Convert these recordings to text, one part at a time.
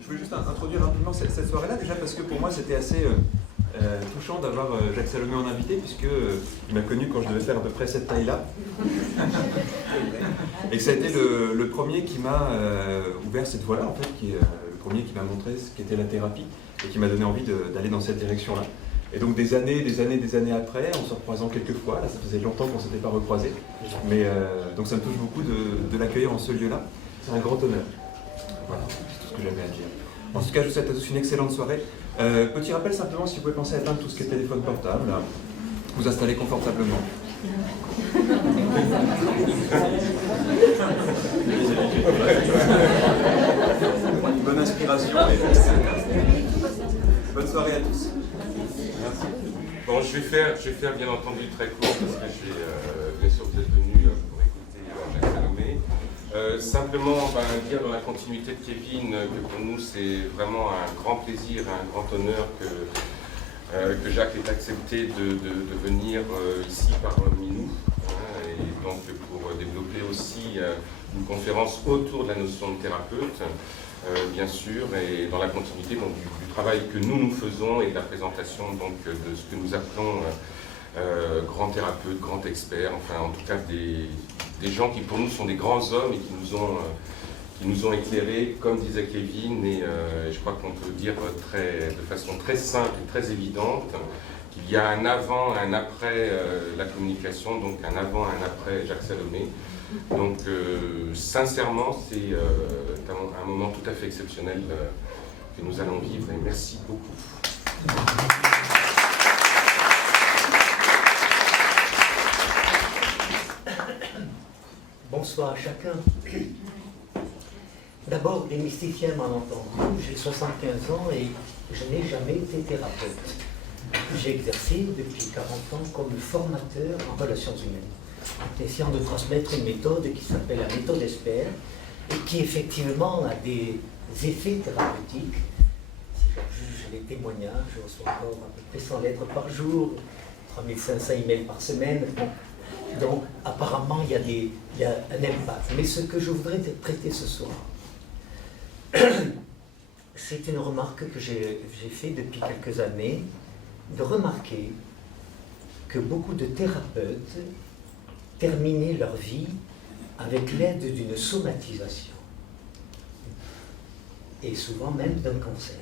Je voulais juste introduire rapidement cette soirée-là, déjà parce que pour moi c'était assez touchant d'avoir Jacques Salomé en invité, puisqu'il m'a connu quand je devais faire à peu près cette taille-là. Et que ça a été le premier qui m'a ouvert cette voie-là, en fait, qui est le premier qui m'a montré ce qu'était la thérapie et qui m'a donné envie d'aller dans cette direction-là. Et donc des années après, en se recroisant quelques fois, là ça faisait longtemps qu'on ne s'était pas recroisés, mais donc ça me touche beaucoup de l'accueillir en ce lieu-là. C'est un grand honneur. Voilà, c'est tout ce que j'avais à dire. En tout cas, je vous souhaite à tous une excellente soirée. Petit rappel simplement, si vous pouvez penser à éteindre tout ce qui est téléphone portable, vous installer confortablement. Bonne inspiration et bonne soirée à tous. Merci. Bon, je vais faire bien entendu très court parce que bien sûr vous êtes venus pour écouter Jacques Salomé. Simplement dire dans la continuité de Kevin que pour nous c'est vraiment un grand plaisir, un grand honneur que Jacques ait accepté de venir ici parmi nous, et donc pour développer aussi une conférence autour de la notion de thérapeute. Bien sûr, et dans la continuité donc, du travail que nous faisons et de la présentation donc, de ce que nous appelons grands thérapeutes, grands experts, enfin en tout cas des gens qui pour nous sont des grands hommes et qui nous ont éclairés, comme disait Kevin, et je crois qu'on peut dire de façon très simple et très évidente qu'il y a un avant, un après la communication, donc un avant, un après Jacques Salomé. Donc, sincèrement, c'est un moment tout à fait exceptionnel que nous allons vivre et merci beaucoup. Bonsoir à chacun. D'abord, les mysticiens m'en entendent. J'ai 75 ans et je n'ai jamais été thérapeute. J'ai exercé depuis 40 ans comme formateur en relations humaines, essayant de transmettre une méthode qui s'appelle la méthode ESPER et qui effectivement a des effets thérapeutiques. Si j'ai les témoignages, je reçois encore à peu près 100 lettres par jour, 3500 emails par semaine. Donc apparemment il y a un impact. Mais ce que je voudrais traiter ce soir, c'est une remarque que j'ai faite depuis quelques années, de remarquer que beaucoup de thérapeutes terminer leur vie avec l'aide d'une somatisation et souvent même d'un cancer,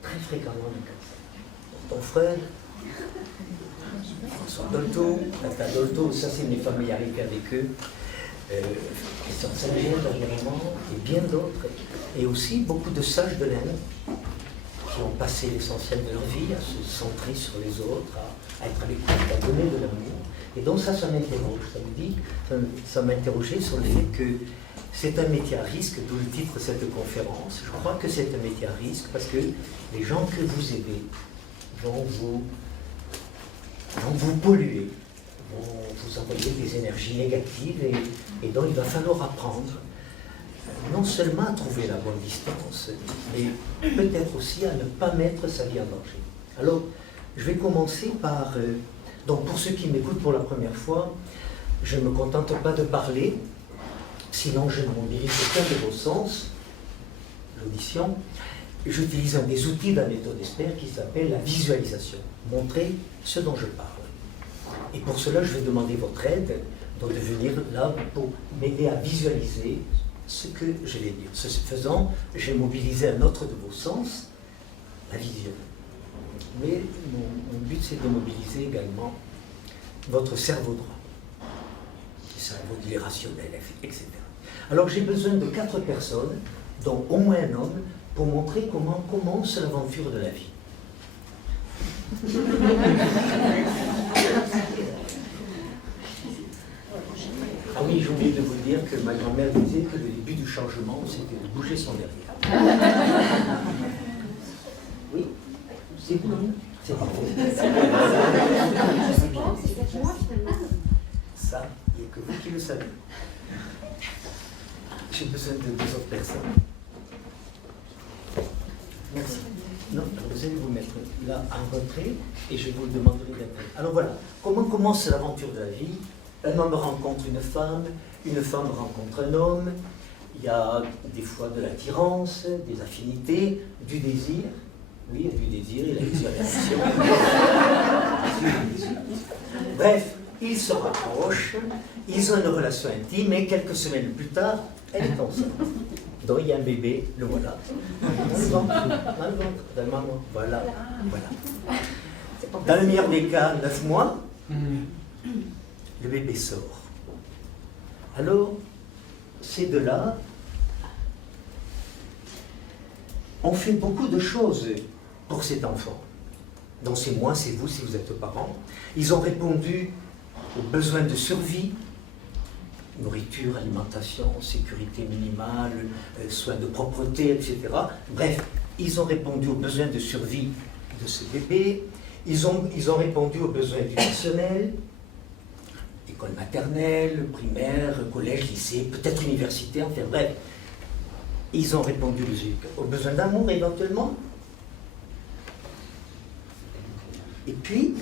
très fréquemment d'un cancer. Ton Freud, François Dolto, Tata Dolto, ça c'est mes familiarités avec eux, Christian Singer dernièrement, et bien d'autres, et aussi beaucoup de sages de l'Inde qui ont passé l'essentiel de leur vie à se centrer sur les autres, à être à l'écoute, à donner de l'amour. Et donc ça m'interroge, ça m'interrogeait sur le fait que c'est un métier à risque, d'où le titre de cette conférence. Je crois que c'est un métier à risque parce que les gens que vous aidez vont vous polluer, vont vous envoyer des énergies négatives et donc il va falloir apprendre non seulement à trouver la bonne distance, mais peut-être aussi à ne pas mettre sa vie en danger. Alors, je vais commencer par... donc pour ceux qui m'écoutent pour la première fois, je ne me contente pas de parler, sinon je ne mobilise aucun de vos sens, l'audition. J'utilise un des outils de la méthode ESPER qui s'appelle la visualisation, montrer ce dont je parle. Et pour cela, je vais demander votre aide, donc de venir là pour m'aider à visualiser ce que je vais dire. Ce faisant, j'ai mobilisé un autre de vos sens, la vision. Mais mon but, c'est de mobiliser également votre cerveau droit, le cerveau dit rationnel, etc. Alors j'ai besoin de 4 personnes, dont au moins un homme, pour montrer comment commence l'aventure de la vie. Ah oui, j'ai oublié de vous dire que ma grand-mère disait que le début du changement, c'était de bouger son derrière. Oui, c'est bon, c'est parfait. Ça, il n'y a que vous qui le savez. J'ai besoin de 2 autres personnes. Merci. Non, vous allez vous mettre là en retrait et je vous le demanderai d'après. Alors voilà, comment commence l'aventure de la vie? Un homme rencontre une femme rencontre un homme, il y a des fois de l'attirance, des affinités, du désir. Oui, il y a du désir, il a des relations. Bref, ils se rapprochent, ils ont une relation intime et quelques semaines plus tard, elle est enceinte. Donc il y a un bébé, le voilà. Dans le ventre, dans le maman. Voilà, voilà. Dans le meilleur des cas, 9 mois, le bébé sort. Alors, ces deux-là ont fait beaucoup de choses pour cet enfant. Donc c'est moi, c'est vous, si vous êtes parents. Ils ont répondu aux besoins de survie, nourriture, alimentation, sécurité minimale, soins de propreté, etc. Bref, ils ont répondu aux besoins de survie de ce bébé. Ils ont répondu aux besoins éducationnels, école maternelle, primaire, collège, lycée, peut-être université, enfin bref. Ils ont répondu aux besoins d'amour éventuellement. Et puis,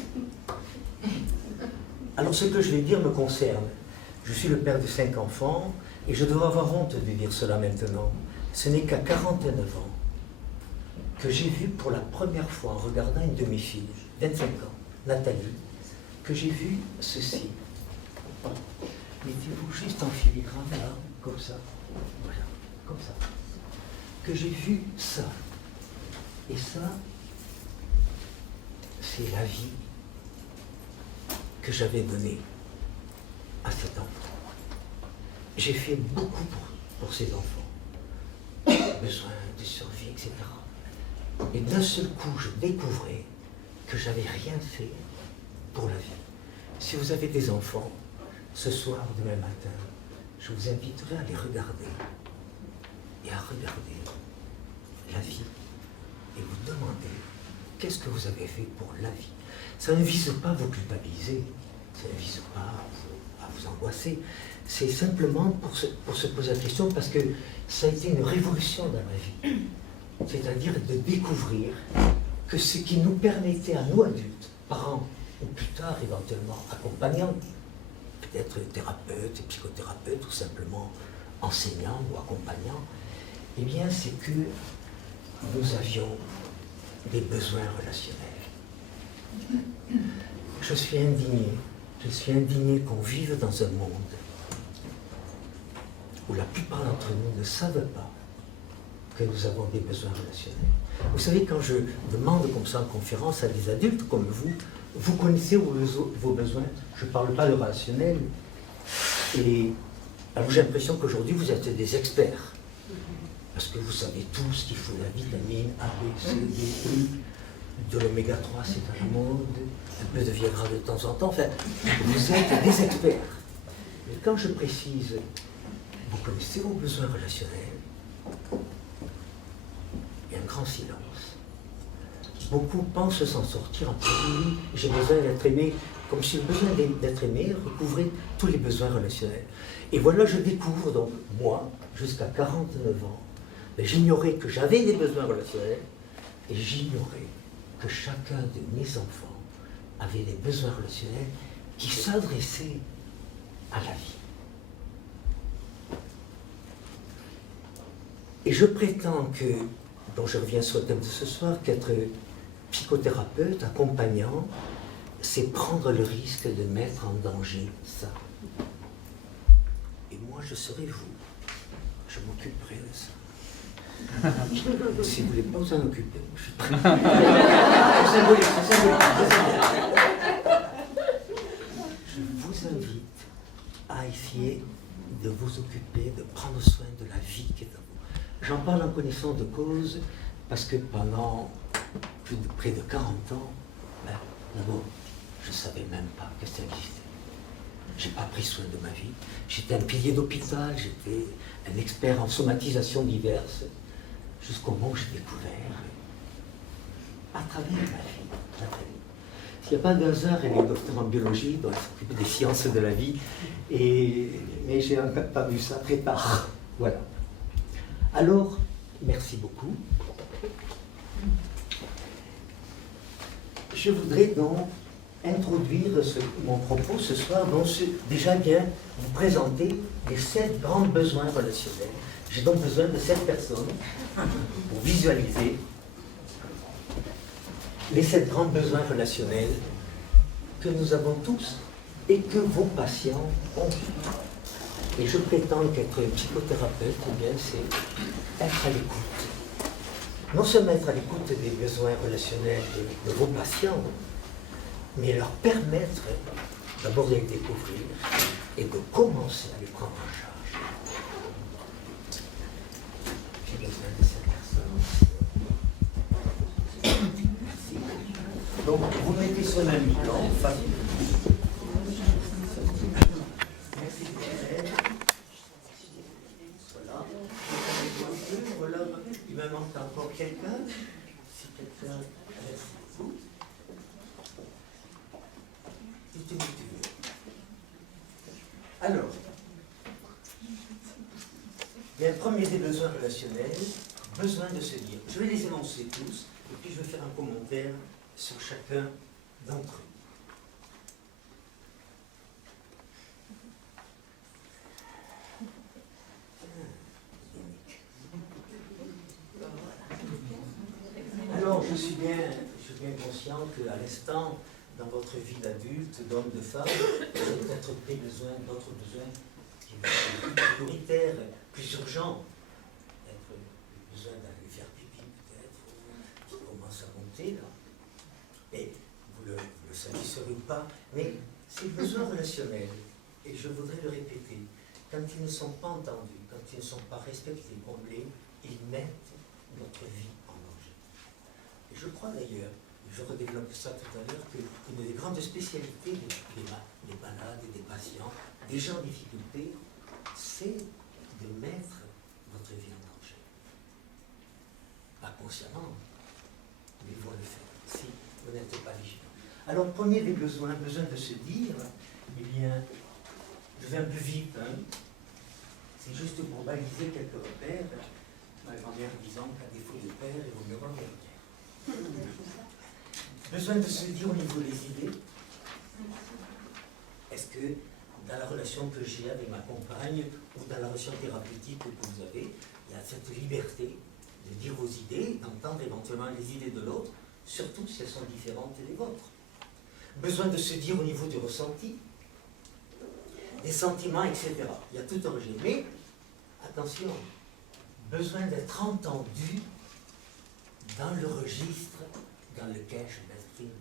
alors ce que je vais dire me concerne. Je suis le père de 5 enfants et je devrais avoir honte de dire cela maintenant. Ce n'est qu'à 49 ans que j'ai vu pour la première fois en regardant une de mes filles, 25 ans, Nathalie, que j'ai vu ceci. Mettez-vous juste en filigrane là, comme ça. Voilà, comme ça. Que j'ai vu ça. Et ça, c'est la vie que j'avais donnée à cet enfant. J'ai fait beaucoup pour ces enfants. Besoin de survie, etc. Et d'un seul coup, je découvrais que j'avais rien fait pour la vie. Si vous avez des enfants, ce soir, demain matin, je vous inviterai à les regarder et à regarder la vie et vous demander qu'est-ce que vous avez fait pour la vie. Ça ne vise pas à vous culpabiliser, ça ne vise pas à vous angoisser, c'est simplement pour se poser la question parce que ça a été une révolution dans ma vie. C'est-à-dire de découvrir que ce qui nous permettait à nous adultes, parents ou plus tard éventuellement accompagnants, peut-être thérapeutes, psychothérapeutes ou simplement enseignants ou accompagnants, eh bien c'est que nous avions des besoins relationnels. Je suis indigné qu'on vive dans un monde où la plupart d'entre nous ne savent pas que nous avons des besoins relationnels. Vous savez, quand je demande comme ça en conférence à des adultes comme vous connaissez vos besoins, je ne parle pas de relationnel, et alors j'ai l'impression qu'aujourd'hui vous êtes des experts, parce que vous savez tout ce qu'il faut, la vitamine A, B, C, D, E, de l'oméga 3 c'est à la mode, un peu de Viagra de temps en temps, enfin, vous êtes des experts. Mais quand je précise, vous connaissez vos besoins relationnels, il y a un grand silence. Beaucoup pensent s'en sortir en disant oui, j'ai besoin d'être aimé, comme si le besoin d'être aimé recouvrait tous les besoins relationnels. Et voilà, je découvre donc, moi, jusqu'à 49 ans, j'ignorais que j'avais des besoins relationnels et j'ignorais que chacun de mes enfants avait des besoins relationnels qui s'adressaient à la vie. Et je prétends que, donc je reviens sur le thème de ce soir, qu'être psychothérapeute, accompagnant, c'est prendre le risque de mettre en danger ça. Et moi, je serai vous. Je m'occuperai de ça. Si vous ne voulez pas vous en occuper, je suis très... C'est symbolique, c'est symbolique. Je vous invite à essayer de vous occuper, de prendre soin de la vie qui est en vous. J'en parle en connaissance de cause parce que pendant près de 40 ans, d'abord, je ne savais même pas que ça existait. Je n'ai pas pris soin de ma vie. J'étais un pilier d'hôpital, j'étais un expert en somatisation diverses, jusqu'au moment où j'ai découvert, à travers ma vie, s'il n'y a pas de hasard, elle est docteur en biologie, donc elle s'occupe des sciences de la vie, mais j'ai entendu ça très tard. Voilà. Alors, merci beaucoup. Je voudrais donc introduire mon propos ce soir, donc déjà bien vous présenter les 7 grands besoins relationnels. J'ai donc besoin de 7 personnes pour visualiser les 7 grands besoins relationnels que nous avons tous et que vos patients ont. Et je prétends qu'être psychothérapeute, eh bien, c'est être à l'écoute. Non seulement être à l'écoute des besoins relationnels de vos patients, mais leur permettre d'abord de les découvrir et de commencer à les prendre en charge. J'ai besoin de cette personne. Merci. Donc, vous mettez sur la mi-temps. Merci. Voilà. Il me manque encore quelqu'un. Si quelqu'un écoute. Alors, il y a le premier des besoins relationnels, besoin de se dire. Je vais les énoncer tous, et puis je vais faire un commentaire sur chacun d'entre eux. Alors, je suis bien conscient qu'à l'instant, dans votre vie d'adulte, d'homme, de femme, vous avez peut-être d'autres besoins qui sont plus prioritaires, plus urgents. Peut-être besoin d'aller faire pipi, peut-être, qui commence à monter, là. Et vous le satisferez ou pas, mais ces besoins relationnels, et je voudrais le répéter, quand ils ne sont pas entendus, quand ils ne sont pas respectés, comblés, ils mettent notre vie en danger. Et je crois d'ailleurs, je redéveloppe ça tout à l'heure, qu'une des grandes spécialités des malades et des patients, des gens en difficulté, c'est de mettre votre vie en danger. Pas consciemment, mais ils vont le faire, si vous n'êtes pas vigilant. Alors, premier des besoins, besoin de se dire, eh bien, je vais un peu vite, hein. C'est juste pour baliser quelques repères, ma grand-mère disant qu'à défaut de père, il vaut mieux avoir mère. Besoin de se dire au niveau des idées. Est-ce que dans la relation que j'ai avec ma compagne ou dans la relation thérapeutique que vous avez, il y a cette liberté de dire vos idées, d'entendre éventuellement les idées de l'autre, surtout si elles sont différentes des vôtres. Besoin de se dire au niveau du ressenti, des sentiments, etc. Il y a tout un rejet. Mais, attention, besoin d'être entendu dans le registre dans lequel je m'exprime.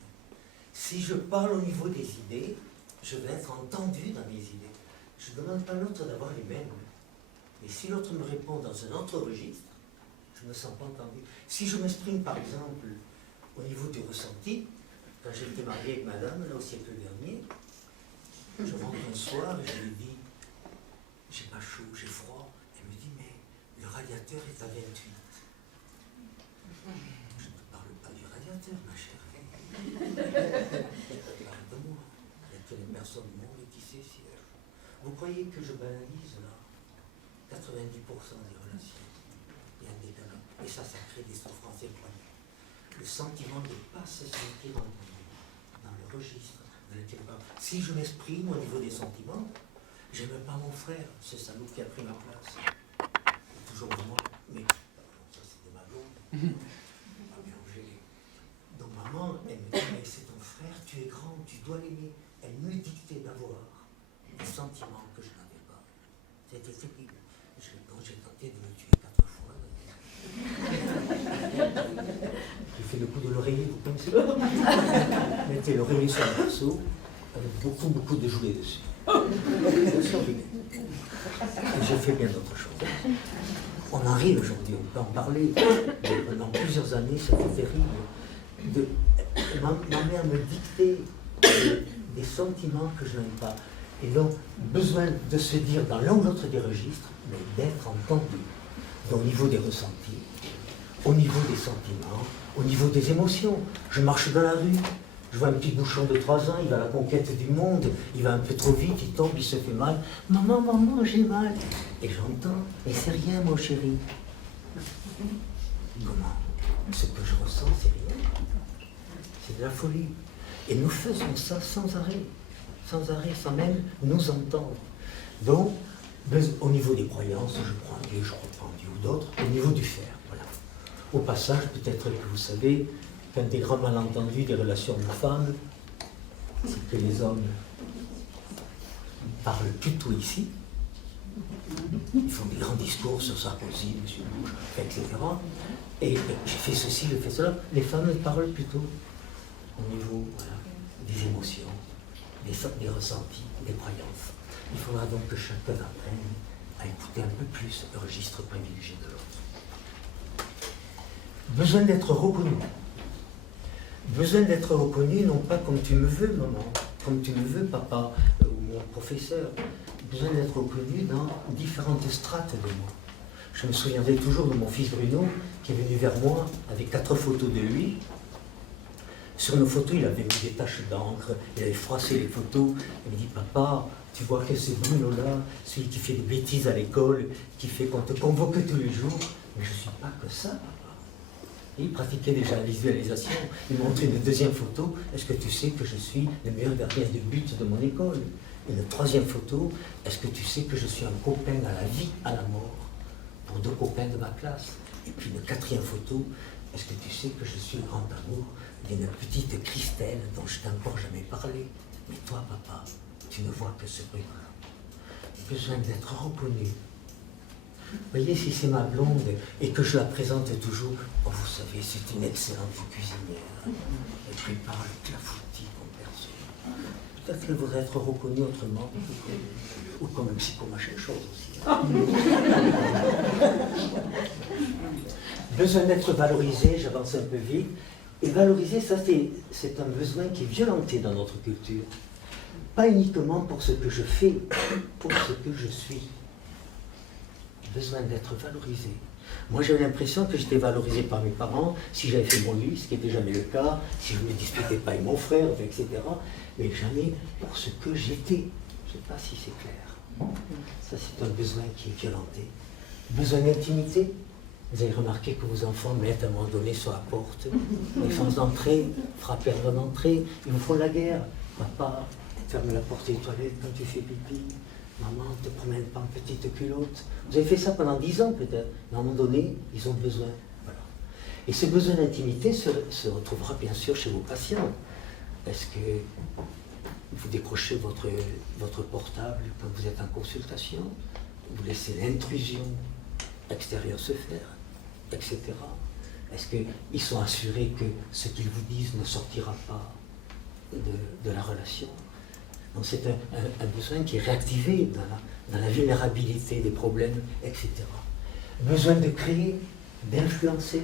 Si je parle au niveau des idées, je vais être entendu dans mes idées. Je ne demande pas à l'autre d'avoir les mêmes. Mais si l'autre me répond dans un autre registre, je ne me sens pas entendu. Si je m'exprime, par exemple, au niveau du ressenti, quand j'étais marié avec madame, là au siècle dernier, je rentre un soir et je lui dis, j'ai pas chaud, j'ai froid. Elle me dit, mais le radiateur est à 28. Je ne parle pas du radiateur, ma chère. Parle de moi. Il y a que les personnes du monde qui sait si. Vous croyez que je banalise là 90% des relations. Il y a un décalage. Et ça crée des souffrances incroyables. Le sentiment de ne pas se sentir entendu dans le registre dans lequel on parle. Si je m'exprime au niveau des sentiments, j'aime pas mon frère, ce salaud qui a pris ma place. Toujours moi. Mais ça c'est de ma blonde. Donc maman, elle me dit, mais c'est ton frère, tu es grand, tu dois l'aimer. Elle me dictait d'avoir des sentiments que je n'avais pas. C'était terrible. J'ai tenté de le tuer 4 fois. J'ai fait le coup de l'oreiller, vous connaissez pas? Mettez l'oreiller sur un morceau, avec beaucoup de jouets dessus. Et j'ai fait bien d'autres choses. On en rit aujourd'hui, on peut en parler. Pendant plusieurs années, c'était terrible. Ma mère me dictait des sentiments que je n'aime pas. Et donc, besoin de se dire dans l'un ou l'autre des registres, mais d'être entendu. Donc, au niveau des ressentis, au niveau des sentiments, au niveau des émotions. Je marche dans la rue, je vois un petit bouchon de 3 ans, il va à la conquête du monde, il va un peu trop vite, il tombe, il se fait mal. Maman, maman, j'ai mal. Et j'entends, et c'est rien, mon chéri. Comment? Ce que je ressens, c'est rien. C'est de la folie. Et nous faisons ça sans arrêt, sans même nous entendre. Donc, au niveau des croyances, je prends un Dieu, je reprends un Dieu ou d'autres, au niveau du faire, voilà. Au passage, peut-être que vous savez qu'un des grands malentendus des relations hommes-femmes, c'est que les hommes parlent plutôt ici, ils font des grands discours sur Sarkozy, M. Bush, etc. Et j'ai fait ceci, j'ai fait cela. Les femmes parlent plutôt au niveau des émotions, des ressentis, des croyances. Il faudra donc que chacun apprenne à écouter un peu plus le registre privilégié de l'autre. Besoin d'être reconnu. Besoin d'être reconnu, non pas comme tu me veux, maman, comme tu me veux, papa, ou mon professeur. Besoin d'être reconnu dans différentes strates de moi. Je me souviendrai toujours de mon fils Bruno, qui est venu vers moi avec 4 photos de lui. Sur nos photos, il avait mis des taches d'encre, il avait froissé les photos. Il me dit, papa, tu vois que c'est Bruno-là, celui qui fait des bêtises à l'école, qui fait qu'on te convoque tous les jours. Mais je ne suis pas que ça, papa. Et il pratiquait déjà la visualisation. Il m'a montré une deuxième photo. Est-ce que tu sais que je suis le meilleur gardien de but de mon école? Une troisième photo. Est-ce que tu sais que je suis un copain à la vie, à la mort, pour 2 copains de ma classe? Et puis une 4e photo. Est-ce que tu sais que je suis le grand amour d'une petite Christelle dont je t'ai encore jamais parlé? Mais toi, papa, tu ne vois que ce truc-là. Besoin d'être reconnu. Vous voyez, si c'est ma blonde et que je la présente toujours, oh, vous savez, c'est une excellente cuisinière. Elle prépare le clafoutis comme personne. Peut-être qu'elle voudrait être reconnue autrement, ou comme un psychomachin chose aussi. Besoin d'être valorisé, j'avance un peu vite. Et valoriser, ça c'est un besoin qui est violenté dans notre culture. Pas uniquement pour ce que je fais, pour ce que je suis. Besoin d'être valorisé. Moi j'avais l'impression que j'étais valorisé par mes parents si j'avais fait mon lit, ce qui n'était jamais le cas, si je ne me disputais pas avec mon frère, etc. Mais jamais pour ce que j'étais. Je ne sais pas si c'est clair. Ça c'est un besoin qui est violenté. Besoin d'intimité. Vous avez remarqué que vos enfants mettent à un moment donné sur la porte, les forces d'entrée, frapper avant d'entrée, ils vous font la guerre. Papa, ferme la porte des toilettes quand tu fais pipi. Maman, ne te promène pas en petite culotte. Vous avez fait ça pendant 10 ans peut-être, mais à un moment donné, ils ont besoin. Voilà. Et ce besoin d'intimité se retrouvera bien sûr chez vos patients. Est-ce que vous décrochez votre portable quand vous êtes en consultation? Vous laissez l'intrusion extérieure se faire, etc. Est-ce qu'ils sont assurés que ce qu'ils vous disent ne sortira pas de la relation? Donc c'est un besoin qui est réactivé dans la vulnérabilité des problèmes, etc. Besoin de créer, d'influencer.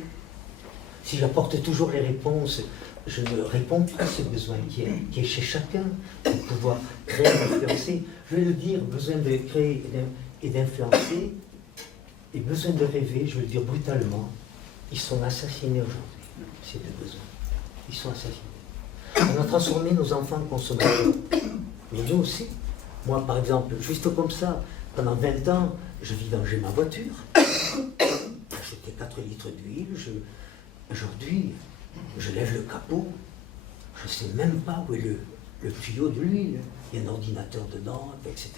Si j'apporte toujours les réponses, je ne réponds plus à ce besoin qui est chez chacun, de pouvoir créer, influencer. Je vais le dire, besoin de créer et d'influencer, et besoin de rêver, je vais le dire brutalement, ils sont assassinés aujourd'hui, ces 2 besoins. Ils sont assassinés. On a transformé nos enfants en consommateurs. Mais nous aussi. Moi, par exemple, juste comme ça, pendant 20 ans, je vidangeais ma voiture. J'achetais 4 litres d'huile. Aujourd'hui, je lève le capot. Je ne sais même pas où est le tuyau de l'huile. Il y a un ordinateur dedans, etc.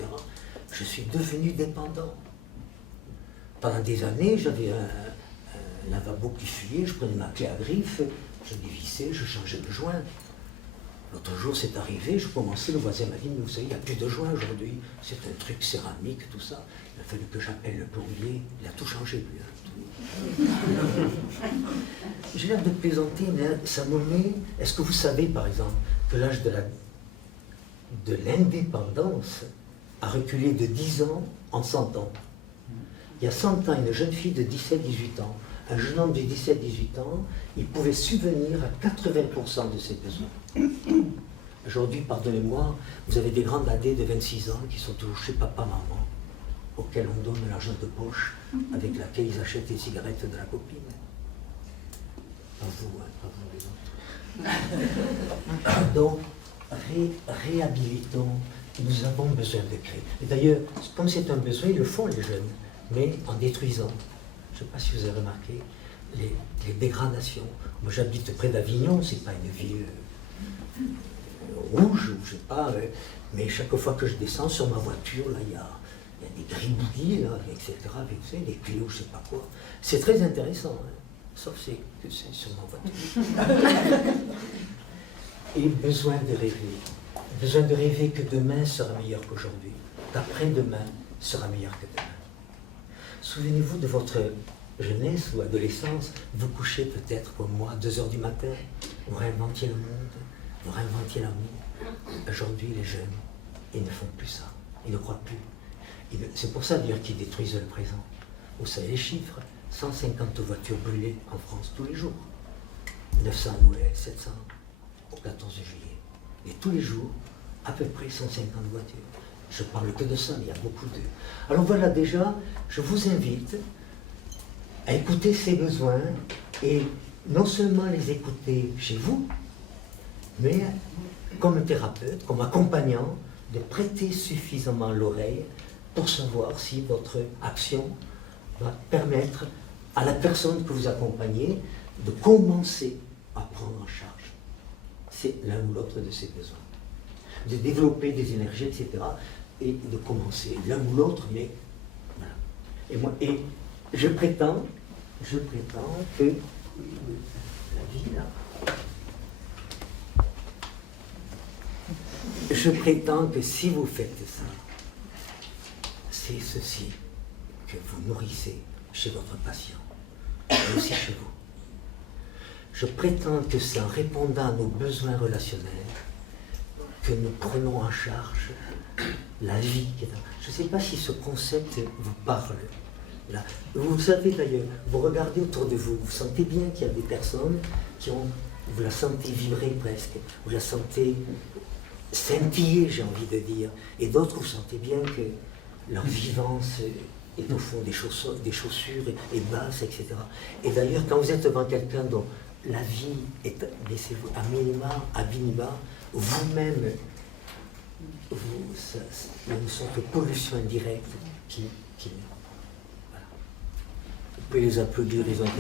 Je suis devenu dépendant. Pendant des années, j'avais un lavabo qui fuyait, je prenais ma clé à griffe, je dévissais, je changeais de joint. L'autre jour, c'est arrivé, je commençais, le voisin m'a dit, mais vous savez, il n'y a plus de joint aujourd'hui, c'est un truc céramique, tout ça. Il a fallu que j'appelle le plombier, il a tout changé, lui. J'ai l'air de plaisanter, mais ça me met... Est-ce que vous savez, par exemple, que l'âge de l'indépendance a reculé de 10 ans en 100 ans? Il y a 100 ans, une jeune fille de 17-18 ans, un jeune homme de 17-18 ans, il pouvait subvenir à 80% de ses besoins. Aujourd'hui, pardonnez-moi, vous avez des grandes AD de 26 ans qui sont toujours chez papa-maman, auxquels on donne l'argent de poche avec laquelle ils achètent les cigarettes de la copine. Pas vous, hein, pas vous les autres. Donc, réhabilitons, nous avons besoin de créer. Et d'ailleurs, comme c'est un besoin, ils le font les jeunes, mais en détruisant. Je ne sais pas si vous avez remarqué les dégradations. Moi j'habite près d'Avignon, c'est pas une ville rouge, ou je sais pas, mais chaque fois que je descends sur ma voiture, là, il y a des gribouillis, là, etc., avec, vous savez, des tuyaux, je sais pas quoi. C'est très intéressant, hein, sauf que c'est sur ma voiture. Et besoin de rêver. Besoin de rêver que demain sera meilleur qu'aujourd'hui, qu'après-demain sera meilleur que demain. Souvenez-vous de votre jeunesse ou adolescence, vous couchez peut-être comme moi à 2 h du matin, vous réinventiez le monde, vous réinventiez l'amour. Aujourd'hui, les jeunes, ils ne font plus ça, ils ne croient plus. C'est pour ça d'ailleurs qu'ils détruisent le présent. Vous savez les chiffres, 150 voitures brûlées en France tous les jours, 900 à Noël, 700 au 14 juillet. Et tous les jours, à peu près 150 voitures. Je ne parle que de ça, mais il y a beaucoup de... Alors voilà, déjà, je vous invite à écouter ces besoins et non seulement les écouter chez vous, mais comme thérapeute, comme accompagnant, de prêter suffisamment l'oreille pour savoir si votre action va permettre à la personne que vous accompagnez de commencer à prendre en charge. C'est l'un ou l'autre de ses besoins. De développer des énergies, etc. Et de commencer l'un ou l'autre, mais voilà. Et je prétends que la vie là, je prétends que si vous faites ça, c'est ceci que vous nourrissez chez votre patient, mais aussi chez vous. Je prétends que c'est en répondant à nos besoins relationnels que nous prenons en charge la vie. Je ne sais pas si ce concept vous parle. Là. Vous savez d'ailleurs, vous regardez autour de vous, vous sentez bien qu'il y a des personnes qui ont, vous la sentez vibrer presque, vous la sentez scintiller, j'ai envie de dire, et d'autres, vous sentez bien que leur vivance est au fond des chaussures et basse, etc. Et d'ailleurs, quand vous êtes devant quelqu'un dont la vie est, laissez-vous, à minima, vous-même, il y a une sorte de pollution indirecte qui voilà. Vous pouvez les applaudir, les autres.